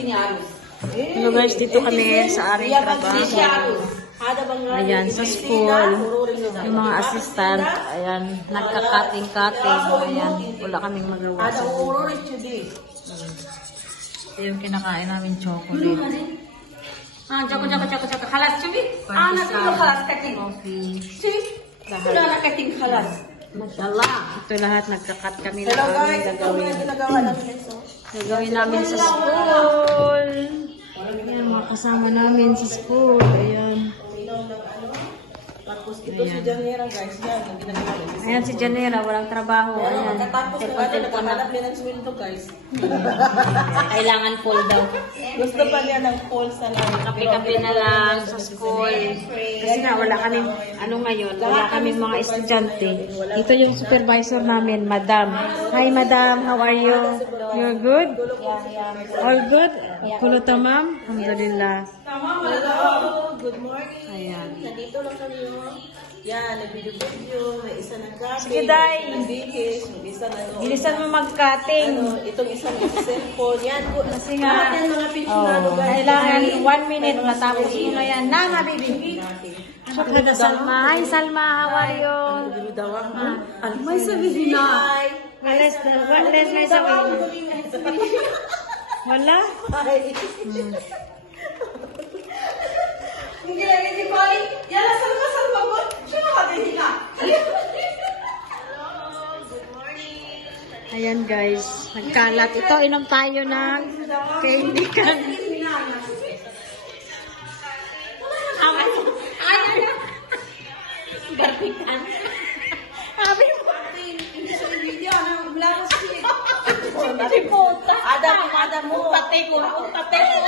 Hello guys, dito kami sa aming trabaho. Ayan, sa school, yung mga assistant, ayan, nagka-cutting-cutting. Ayan, wala kaming magawa sa school. Ito yung kinakain namin chocolate. chocolate. Khalas chubi. Natin khalas cutting. Lahat. Cutting khalas. Mashallah. Ito lahat, nagka-cut kami na aming gagawin. Gagawin namin sa school. Ayan, mga kasama namin sa school. Ayan. Tapos ito si Janera guys. Ayan si Janera, walang trabaho. Ayan. Tapos naghahanap niya ng sweldo guys. Kailangan full daw. Gusto pa niya ng full sa Kape-kape na lang sa school. Kasi nga, wala kaming, ngayon, wala kaming mga estudyante. Ito yung supervisor namin, Madam. Hi, Madam. How are you? You're good? All good? Kulo tamam? Alhamdulillah. Hello, good morning. Ayan. Nandito lang kami. Yan, nag-video, may isa ng gabi. Sige, Day. Nandihis, may isa na Bilisan mo mag-cutting. itong isang cellphone. Yan po. Kasi nga, Lahat yan mga pensionado guys. kailangan 1 minute matapos mo na yan. Na, habibi. Shukra Salma. Hi, Salma. How are you? May sabihin na. Let's may sabihin. Wala? Hindi lang hindi ko ay. Yala, salma mo. Siya nakatindi ka. Ayan guys, nagkalat. Ito, inom tayo ng candy can. Garpikan. Sabi mo. Hindi sa video. Ang blago siya. Adam mo. Pati ko. Sabi ko.